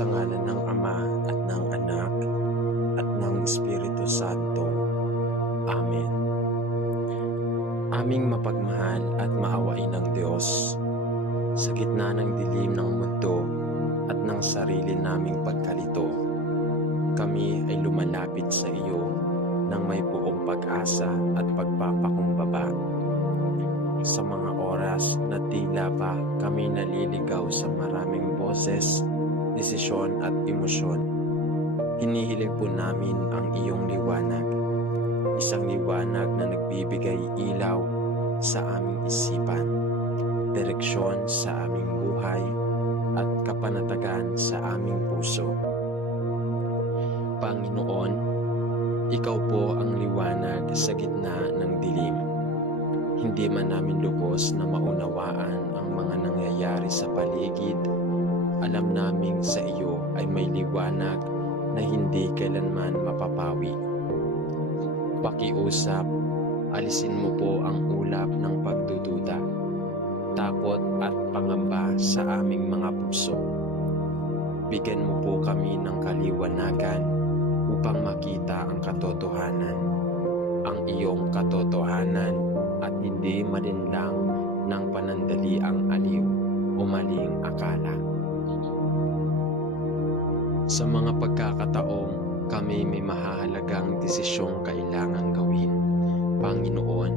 Sa ngalan ng Ama at ng Anak at ng Espiritu Santo. Amen. Aming mapagmahal at maawain ng Diyos, sa gitna ng dilim ng mundo at ng sarili naming pagkalito, kami ay lumalapit sa iyo ng may buong pag-asa at pagpapakumbaba. Sa mga oras na tila pa kami naliligaw sa maraming boses, desisyon at emosyon, hinihiling po namin ang iyong liwanag. Isang liwanag na nagbibigay ilaw sa aming isipan, direksyon sa aming buhay, at kapanatagan sa aming puso. Panginoon, ikaw po ang liwanag sa gitna ng dilim. Hindi man namin lubos na maunawaan ang mga nangyayari sa paligid, alam naming sa iyo ay may liwanag na hindi kailanman mapapawi. Pakiusap, alisin mo po ang ulap ng pagdududa, takot at pangamba sa aming mga puso. Bigyan mo po kami ng kaliwanagan upang makita ang katotohanan, ang iyong katotohanan, at hindi malinlang ng panandaliang aliw o maling akala. Sa mga pagkakataong kami may mahahalagang desisyong kailangang gawin, Panginoon,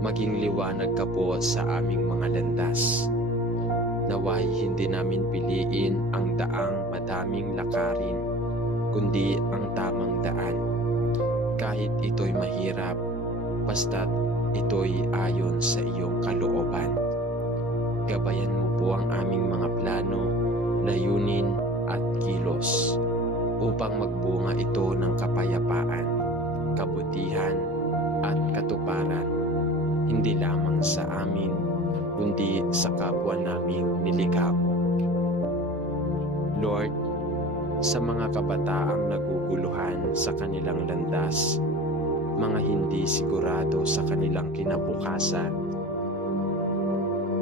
maging liwanag ka po sa aming mga landas. Naway hindi namin piliin ang daang madaming lakarin, kundi ang tamang daan. Kahit ito'y mahirap, basta't ito'y ayon sa iyong kalooban. Gabayan mo po ang aming mga plano, layunin at kilos upang magbunga ito ng kapayapaan, kabutihan at katuparan, hindi lamang sa amin kundi sa kapwa naming nilikha mo. Lord, sa mga kabataang naguguluhan sa kanilang landas, mga hindi sigurado sa kanilang kinabukasan,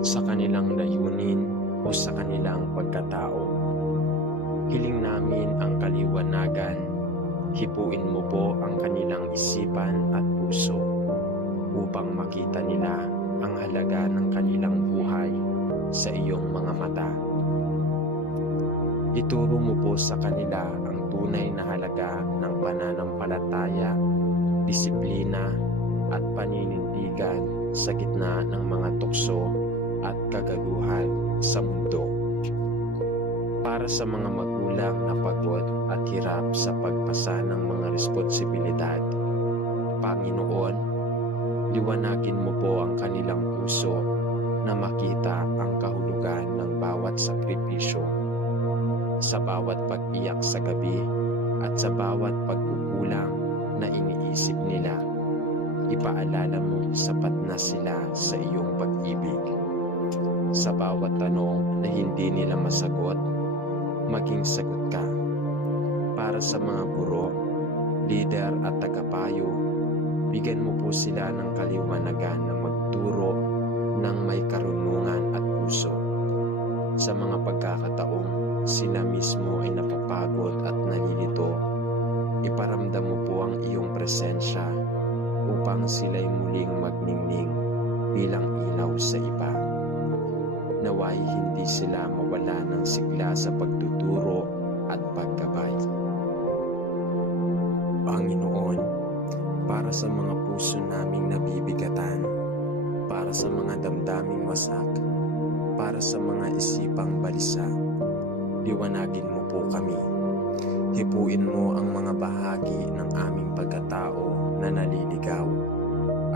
sa kanilang layunin o sa kanilang pagkatao, hiling namin ang kaliwanagan, hipuin mo po ang kanilang isipan at puso upang makita nila ang halaga ng kanilang buhay sa iyong mga mata. Ituro mo po sa kanila ang tunay na halaga ng pananampalataya, disiplina at paninindigan sa gitna ng mga tukso at kagaluhan sa mundo. Para sa mga magulang na pagod at hirap sa pagpasa ng mga responsibilidad, Panginoon, liwanagin mo po ang kanilang puso na makita ang kahulugan ng bawat sakripisyo, sa bawat pag-iyak sa gabi at sa bawat pagkukulang na iniisip nila. Ipaalala mo sapat na sila sa iyong pag-ibig. Sa bawat tanong na hindi nila masagot, maging sagot ka. Para sa mga guro, leader at tagapayo, bigyan mo po sila ng kaliwanagan na magturo ng may karunungan at puso. Sa mga pagkakataong sila mismo ay napapagod at nalilito, iparamdam mo po ang iyong presensya upang sila'y muling magningning bilang ilaw sa iba. Naway hindi sila mawala ng sigla sa pagtuturo at paggabay. Panginoon, para sa mga puso naming nabibigatan, para sa mga damdaming wasak, para sa mga isipang balisa, liwanagin mo po kami. Hipuin mo ang mga bahagi ng aming pagkatao na naliligaw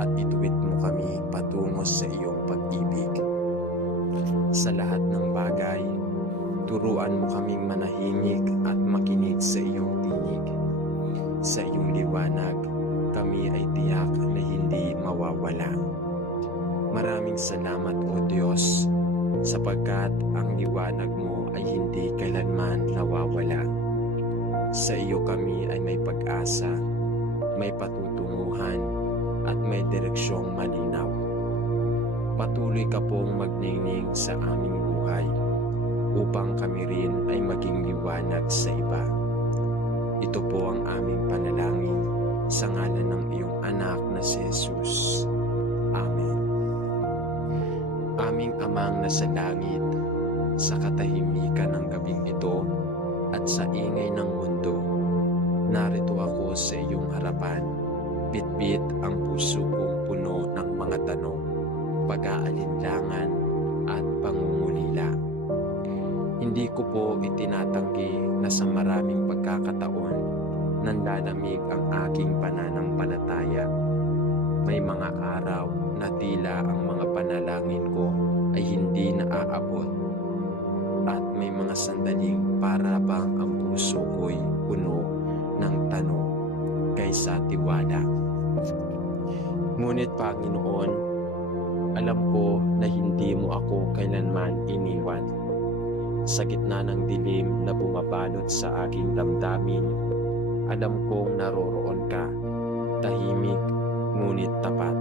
at ituwid mo kami patungo sa iyong pag-ibig. Sa lahat ng bagay, turuan mo kaming manahimik at makinig sa iyong tinig. Sa iyong liwanag, kami ay tiyak na hindi mawawala. Maraming salamat o Diyos, sapagkat ang liwanag mo ay hindi kailanman nawawala. Sa iyo kami ay may pag-asa, may patutunguhan, at may direksyong malinaw. Patuloy ka pong magningning sa aming buhay. upang kami rin ay maging liwanag sa iba. Ito po ang aming panalangin sa ngalan ng iyong anak na si Jesus. Amen. Aming Amang nasa langit, sa katahimikan ng gabing ito at sa ingay ng mundo, narito ako sa iyong harapan. Bitbit ang puso kong puno ng mga tanong, pag-aalinlangan at pangungulila. Hindi ko po itinatanggi na sa maraming pagkakataon nanlalamig ang aking pananampalataya. May mga araw na tila ang mga panalangin ko ay hindi naaabot at may mga sandaling para bang ang puso ko'y puno ng tanong kaysa tiwala. Ngunit Panginoon, alam ko na hindi mo ako kailanman iniwan. Sa gitna ng dilim na bumabalot sa aking damdamin, alam kong naroroon ka, tahimik ngunit tapat.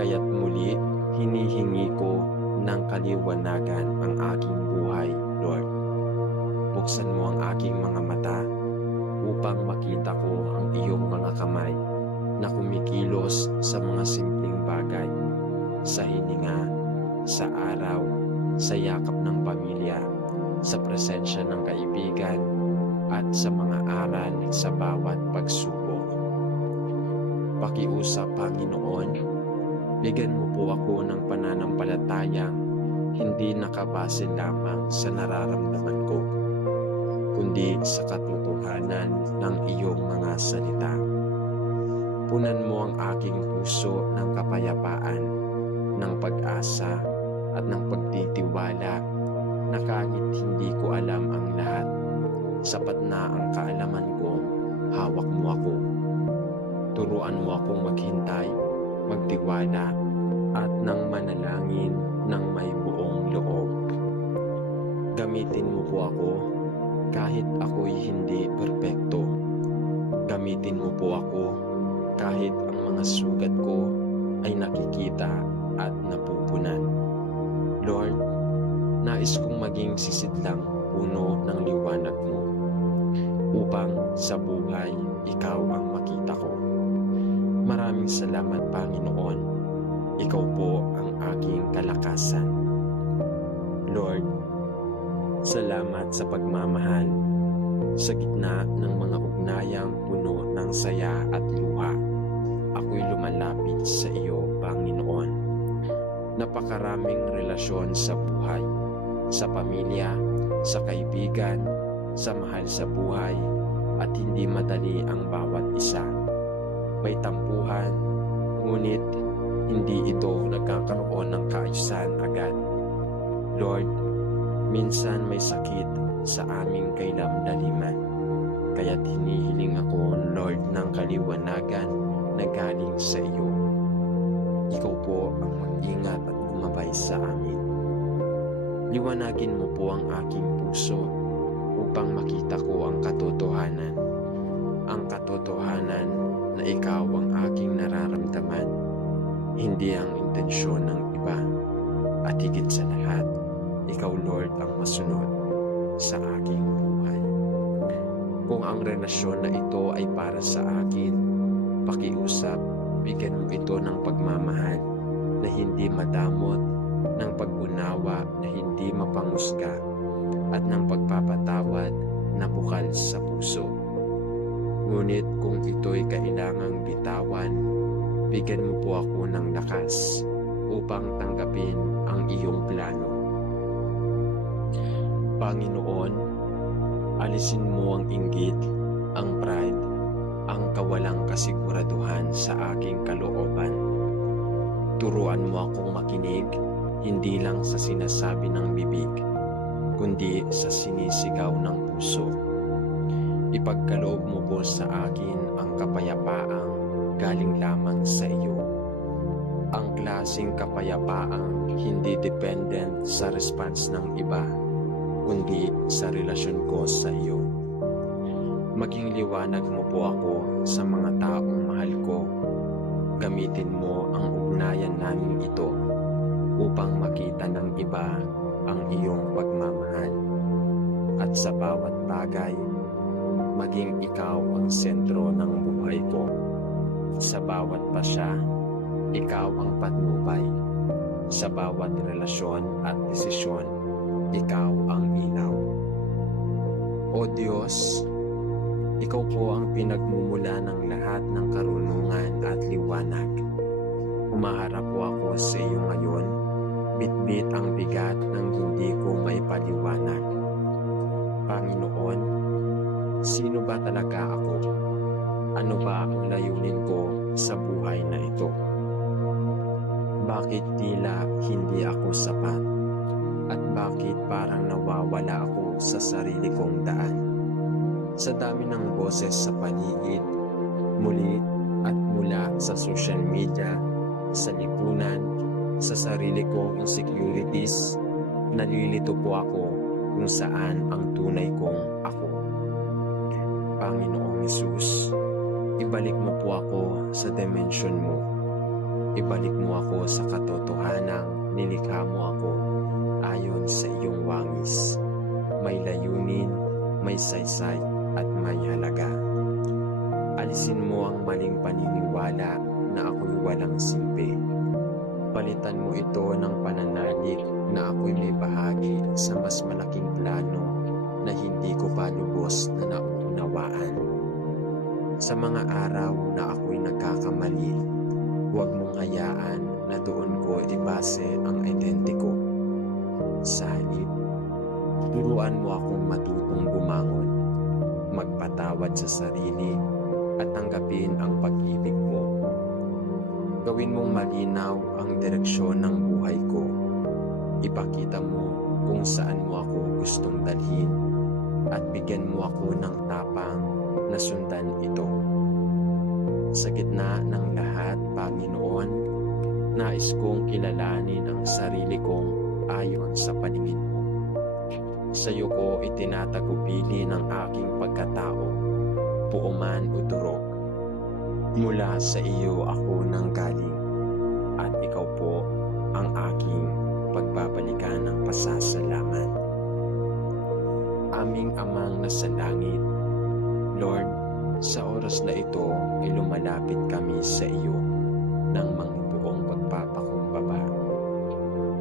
Kaya't muli hinihingi ko ng kaliwanagan ang aking buhay, Lord. Buksan mo ang aking mga mata upang makita ko ang iyong mga kamay na kumikilos sa mga simpleng bagay, sa hininga, sa araw, sa yakap ng pamilya, sa presensya ng kaibigan, at sa mga aral sa bawat pagsubok. Pakiusap, Panginoon, bigyan mo po ako ng pananampalatayang hindi nakabase lamang sa nararamdaman ko, kundi sa katotohanan ng iyong mga salita. Punan mo ang aking puso ng kapayapaan, ng pag-asa at ng pagtitiwala na kahit hindi ko alam ang lahat, sapat na ang kaalaman ko, hawak mo ako. Turuan mo akong maghintay, magtiwala at nang manalangin ng may buong loob. Gamitin mo po ako kahit ako'y hindi perpekto. Gamitin mo po ako kahit ang mga sugat ko ay nakikita at napupunan. Lord, nais kong maging sisidlang puno ng liwanag mo upang sa buhay ikaw ang makita ko. Maraming salamat, Panginoon. Ikaw po ang aking kalakasan. Lord, salamat sa pagmamahal sa gitna ng mga ugnayang puno ng saya at luha. Ako'y lumalapit sa iyo, Panginoon. Napakaraming relasyon sa buhay, sa pamilya, sa kaibigan, sa mahal sa buhay, at hindi madali ang bawat isa. May tampuhan, ngunit hindi ito nagkakaroon ng kaayusan agad. Lord, minsan may sakit sa aming kailamdaliman, kaya't hinihiling ako, Lord, ng kaliwanagan na galing sa iyo. Ikaw po ang mag-ingat at gumabay sa amin. Liwanagin mo po ang aking puso upang makita ko ang katotohanan na ikaw ang aking nararamdaman, hindi ang intensyon ng iba. At higit sa lahat, ikaw, Lord, ang masunod sa aking buhay. Kung ang relasyon na ito ay para sa akin, pakiusap, bigyan mo ito ng pagmamahal na hindi madamot, ng pag-unawa na hindi mapangusga, at ng pagpapatawad na bukal sa puso. Ngunit kung ito'y kailangang bitawan, bigyan mo po ako ng lakas upang tanggapin ang iyong plano. Panginoon, alisin mo ang inggit, ang pride, ang kawalang kasiguraduhan sa aking kalooban. Turuan mo akong makinig, hindi lang sa sinasabi ng bibig, kundi sa sinisigaw ng puso. Ipagkaloob mo po sa akin ang kapayapaang galing lamang sa iyo. Ang klaseng kapayapaang hindi dependent sa response ng iba, kundi sa relasyon ko sa iyo. Maging liwanag mo po ako sa mga taong mahal ko. Gamitin mo ang ugnayan namin ito upang makita ng iba ang iyong pagmamahal. At sa bawat bagay, maging ikaw ang sentro ng buhay ko. Sa bawat pasya, ikaw ang patnubay. Sa bawat relasyon at desisyon, ikaw ang ilaw. O Diyos, ikaw po ang pinagmumula ng lahat ng karunungan at liwanag. Humaharap po ako sa iyo ngayon, bitbit ang bigat ng hindi ko maipaliwanag. Panginoon, sino ba talaga ako? Ano ba ang layunin ko sa buhay na ito? Bakit tila hindi ako sapat? At bakit parang nawawala ako sa sarili kong daan? Sa dami ng boses sa paligid, muli at mula sa social media, sa lipunan, sa sarili kong insecurities, nalilito po ako kung saan ang tunay kong ako. Panginoong Hesus, ibalik mo po ako sa dimension mo. Ibalik mo ako sa katotohanang nilikha mo ako ayon sa iyong wangis. May layunin, may saysay at may halaga. Alisin mo ang maling paniniwala na ako'y walang silbi. Palitan mo ito ng pananalig na ako'y may bahagi sa mas malaking plano na hindi ko pa lubos na nauunawaan. Sa mga araw na ako'y nagkakamali, huwag mong hayaan na doon ko ibase ang identiko. Sa halip, turuan mo akong matutong bumangon, magpatawad sa sarili at tanggapin ang pag-ibig mo. Gawin mong malinaw ang direksyon ng buhay ko. Ipakita mo kung saan mo ako gustong dalhin at bigyan mo ako ng tapang na sundan ito. Sa gitna ng lahat, Panginoon, nais kong kilalanin ang sarili kong ayon sa paningin mo. Sa iyo ko itinatagubili ng aking pagkatao, puuman o durog. Mula sa iyo ako nanggaling, at ikaw po ang aking pagbabalikan ng pasasalamat. Aming Amang nasa langit, Lord, sa oras na ito ay lumalapit kami sa iyo ng buong pagpapakumbaba.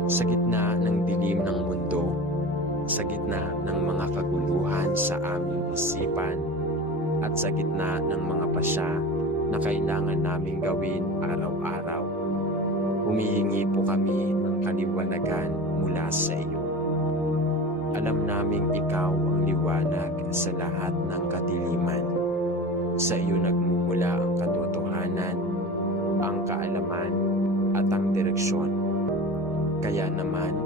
Sa gitna ng dilim ng mundo, sa gitna ng mga kaguluhan sa aming isipan, at sa gitna ng mga pasya na kailangan naming gawin araw-araw, humihingi po kami ng kaliwanagan mula sa iyo. Alam naming ikaw ang liwanag sa lahat ng kadiliman. Sa iyo nagmumula ang katotohanan, ang kaalaman at ang direksyon. Kaya naman,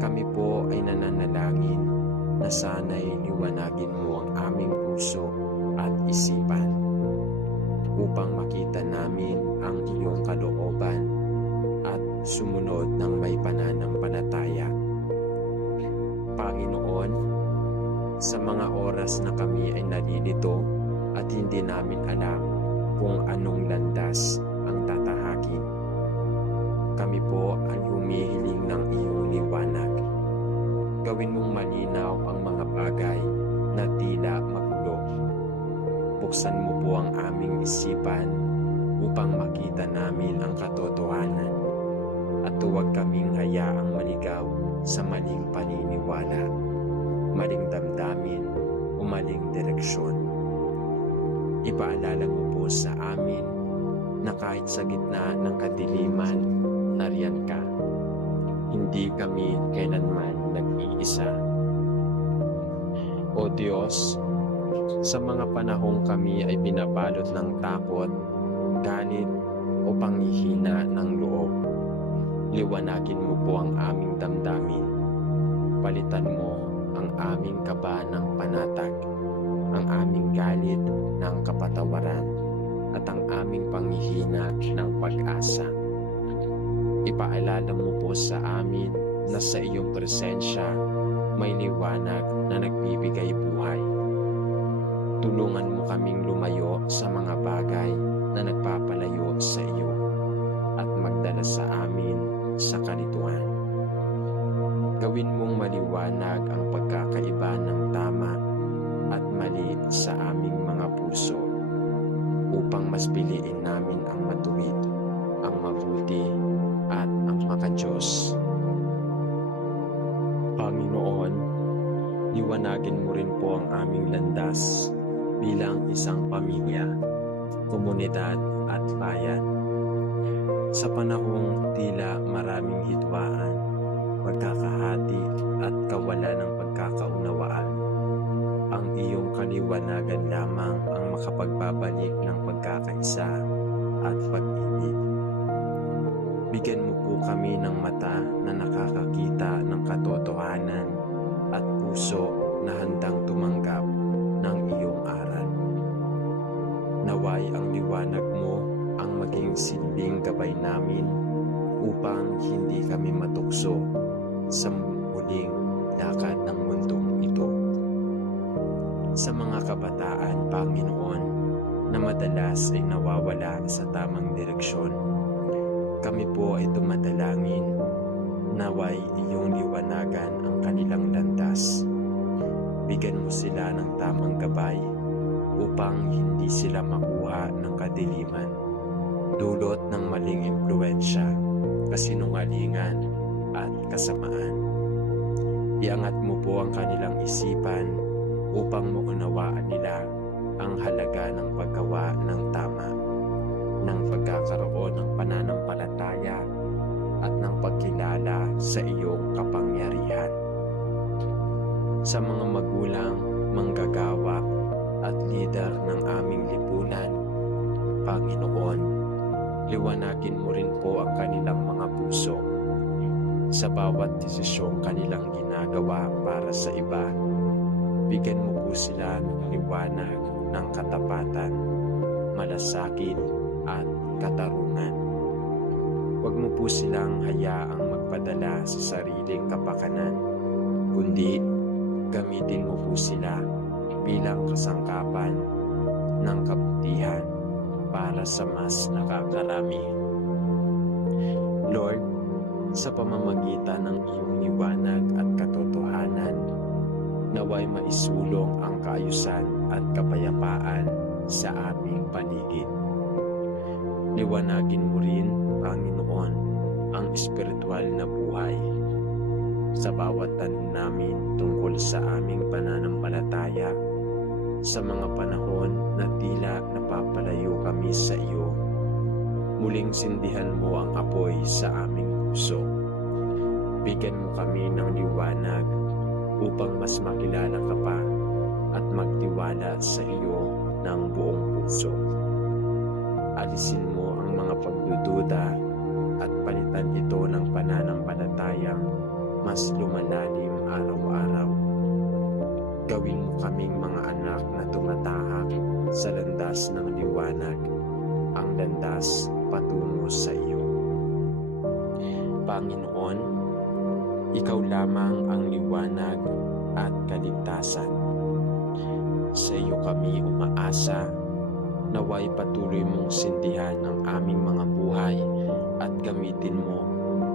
kami po ay nananalangin na sana'y liwanagin mo ang aming puso at isipan upang makita namin ang iyong kalooban at sumunod ng may pananampalataya. Panginoon, sa mga oras na kami ay nalilito at hindi namin alam kung anong landas ang tatahakin, kami po ay humihiling ng iyong liwanag. Gawin mong malinaw ang mga bagay na tila magulo. Buksan mo po ang aming isipan upang makita namin ang katotohanan at huwag kaming hayaang maligaw sa maling paniniwala, maling damdamin o maling direksyon. Ipaalala mo po sa amin na kahit sa gitna ng kadiliman, nariyan ka. Hindi kami kailanman nag-iisa. O Diyos, sa mga panahong kami ay binabalot ng takot, galit o panghihina ng loob, liwanagin mo po ang aming damdamin. Palitan mo ang aming kaba ng panatag, ang aming galit ng kapatawaran, at ang aming panghihina ng pag-asa. Ipaalala mo po sa amin na sa iyong presensya may liwanag na nagbibigay buhay. Tulungan mo kaming lumayo sa mga bagay na nagpapalayo sa iyo at magdala sa amin sa kalituhan. Gawin mong maliwanag ang pagkakaiba ng tama at mali sa aming mga puso upang mas piliin namin ang matuwid, ang mabuti at ang makadiyos. Panginoon, liwanagin mo rin po ang aming landas bilang isang pamilya, komunidad at bayan. Sa panahong tila maraming hidwaan, pagkakahati at kawalan ng pagkakaunawaan, ang iyong kaliwanagan lamang ang makapagbabalik ng pagkakaisa at pag-ibig. Bigyan mo po kami ng mata na nakakakita ng katotohanan at puso na handang tumanggap ng iyong aral. Naway ang liwanag mo ang maging silbing gabay namin upang hindi kami matukso sa muling lakad ng mundong ito. Sa mga kabataan, Panginoon, na madalas ay nawawala sa tamang direksyon, kami po ay dumadalangin, naway iyong liwanagan ang kanilang landas. Bigyan mo sila ng tamang gabay upang hindi sila makuha ng kadiliman, dulot ng maling impluensya, kasinungalingan at kasamaan. Iangat mo po ang kanilang isipan upang maunawaan nila ang halaga ng paggawa ng tama, ng pagkakaroon ng pananampalataya at ng pagkilala sa iyong kapangyarihan. Sa mga magulang, manggagawa at lider ng aming lipunan, Panginoon, liwanagin mo rin po ang kanilang mga puso sa bawat desisyong kanilang ginagawa para sa iba. Bigyan mo po sila ng liwanag ng katapatan, malasakit at katarungan. Huwag mo po silang hayaang magpadala sa sariling kapakanan, kundi gamitin mo po sila bilang kasangkapan ng kabutihan para sa mas nakakarami. Lord, sa pamamagitan ng iyong liwanag at katotohanan, naway maisulong ang kaayusan at kapayapaan sa aming paligid. Liwanagin mo rin, Panginoon, ang espiritual na buhay sa bawat tanong namin tungkol sa aming pananampalataya sa mga panahon na tila napapalayo kami sa iyo. Muling sindihan mo ang apoy sa aming puso. Bigyan mo kami ng liwanag upang mas makilala ka pa at magtiwala sa iyo ng buong puso. Alisin mo ang mga pagdududa at palitan ito ng pananampalatayang mas lumalalim araw-araw. Gawin mo kaming mga anak na tumatahak sa landas ng liwanag, ang landas patungo sa iyo. Panginoon, ikaw lamang ang liwanag at kaligtasan. Sa iyo kami umaasa, naway patuloy mong sindihan ang aming mga buhay at gamitin mo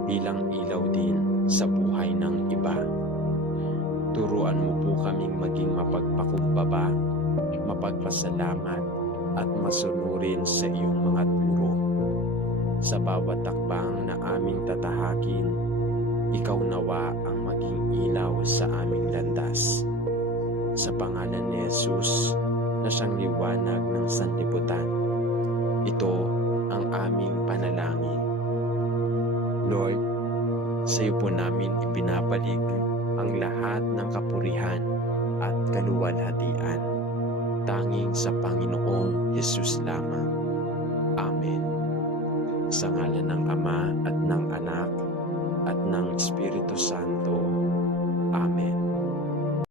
bilang ilaw din sa buhay ng iba. Turuan mo po kaming maging mapagpakumbaba, mapagpasalamat at masunurin sa iyong mga turo. Sa bawat takbang na aming tatahakin, ikaw nawa ang maging ilaw sa aming landas. Sa pangalan ni Jesus na siyang liwanag ng sanlibutan, ito ang aming panalangin. Lord, sa iyo po namin ibinabalik ang lahat ng kapurihan at kaluwalhatian. Tanging sa Panginoong Jesus lamang. Amen. Sa ngalan ng Ama at ng Anak at ng Espiritu Santo. Amen.